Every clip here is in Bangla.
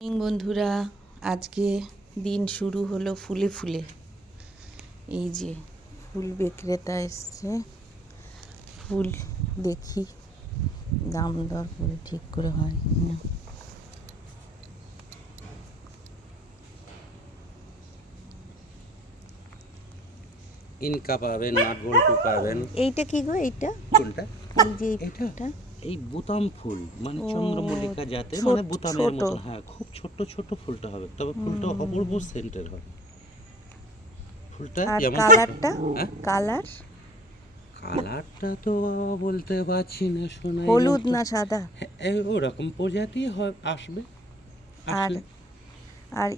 বন্ধুরা, আজকে দিন শুরু হলো ফুলে ফুলে। এই যে ফুল বিক্রেতা এসছে, ফুল দেখি দাম দর করে ঠিক করে হয় না। ইনকা পাবেন, নাট বল্টু পাবেন। এইটা কি গো? এইটা কোনটা? এই যে এটা এই বোতাম ফুল, মানে ও, চন্দ্রমল্লিকা জাতে, ছোট মানে বোতামের ছোট। মতো। হ্যাঁ, খুব ছোট্ট ছোট্ট ফুলটা হবে, তবে ফুলটা অপূর্ব সেন্টের হয়। ফুলটা আর যেমন কালারটা? হ্যাঁ, কালার কালারটা তো বাবা বলতে পারছি না, শোনা এই হলুদ মুহূর্তে। না সাদা? হ্যাঁ, ওরকম প্রজাতি হয়, আসবে আর আসলে। আর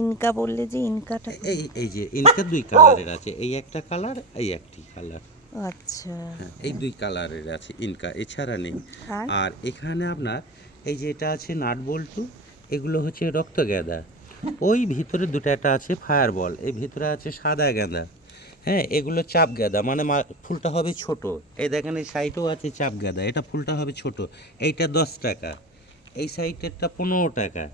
ইনকা বললে যে, ইনকাটা এই এই যে ইনকা দুই কালারের আছে, এই একটা কালার, এই একটি কালার। আচ্ছা। হ্যাঁ, এই দুই কালারের আছে ইনকা, এছাড়া নেই। আর আর এখানে আপনার এই যে এটা আছে নাট বল্টু, এগুলো হচ্ছে রক্ত গাঁদা। ওই ভিতরে দুটো একটা আছে ফায়ার বল, এই ভিতরে আছে সাদা গাঁদা। হ্যাঁ, এগুলো চাপ গাঁদা, মানে ফুলটা হবে ছোট। এই দেখেন এই সাইডেও আছে চাপ গাঁদা, এটা ফুলটা হবে ছোট। এইটা 10 টাকা, এই সাইডেরটা 15 টাকা।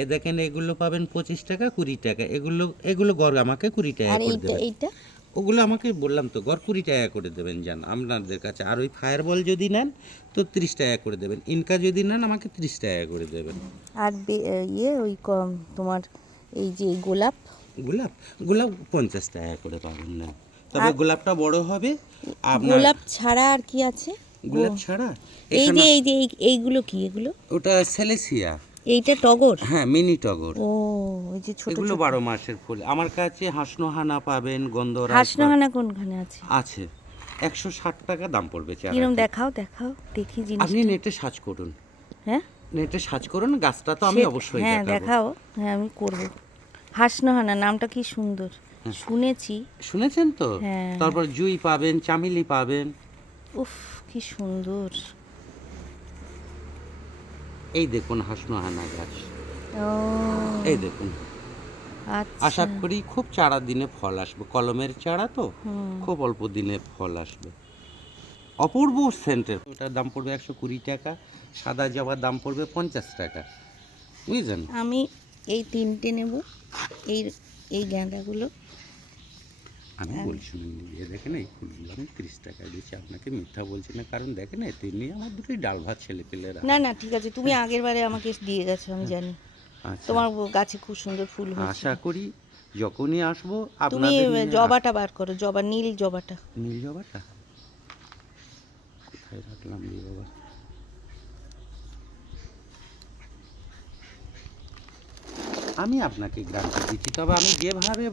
এ দেখেন এগুলো পাবেন 25 টাকা, 20 টাকা। এগুলো এগুলো গড় আমাকে 20 টাকা আর করে এইটা দেবেন। এইটা ওগুলো আমাকে বললাম তো, গড় 20 টাকা করে দেবেন যান আপনাদের কাছে। আর ওই ফায়ার বল যদি নেন তো 30 টাকা করে দেবেন। ইনকা যদি নেন আমাকে 30 টাকা করে দেবেন। আর ওই তোমার এই যে গোলাপ। গোলাপ, গোলাপ 50 টাকা করে পাবেন না, তবে আর গোলাপটা বড় হবে আপনার। গোলাপ ছাড়া আর কি আছে? গোলাপ ছাড়া এই এখানে যে এইগুলো কি? এগুলো ওটা সেলেসিয়া। এইটা টগর? হ্যাঁ, মিনি টগর। ও, ওই যে ছোট এগুলো ছোট 12 মাসের ফুল। আমার কাছে হাসনোহানা পাবেন, গন্ধরাজ হাসনাহানা কোনখানে আছে? আছে। 160 টাকা দাম পড়বে কিরম? চারাটি। দেখাও দেখাও দেখি আপনি জিনিসটা। নেটে সার্চ করুন, হ্যাঁ, নেটে সার্চ করুন, গাছটা তো আমি অবশ্যই হ্যাঁ দেখাবো। দেখাও। হ্যাঁ, আমি করব। হাসনাহানা নামটা কি সুন্দর, শুনেছি। শুনেছেন তো? হ্যাঁ। তারপর জুই পাবেন, চামেলি পাবেন। উফ, কি সুন্দর। এই দেখুন হাসনোহানা গাছ, ও এই দেখুন। আচ্ছা। আশা করি খুব চারা দিনে ফল আসবে, কলমের চারা তো, খুব অল্প দিনে ফল আসবে। অপূর্ব সেন্টের, ওটার দাম পড়বে 120 টাকা। সাদা জবার দাম পড়বে 50 টাকা, বুঝলেন? আমি এই তিনটে নেব, এই এই গাঁদাগুলো। আমি বলছি শুনুন, এ দেখেন এই ফুলগুলো আমি 30 টাকা দিচ্ছি আপনাকে, মিথ্যা বলছি না। কারণ দেখেন তেমনি আমার দুটোই ডাল ভাত ছেলে পেলেরা। না না, ঠিক আছে, তুমি আগের বারে আমাকে দিয়ে গেছো, আমি জানি। আচ্ছা, তোমার গাছে খুব সুন্দর ফুল হয়েছে। আশা করি যখনই আসবো তুমি আপনাদের নিয়ে জবাটা বার করো, জবা, নীল জবাটা। নীল জবাটা কোথায় রাখলাম রে বাবা? আমি আপনাকে গ্রান্টি দিচ্ছি, তবে আমি যেভাবে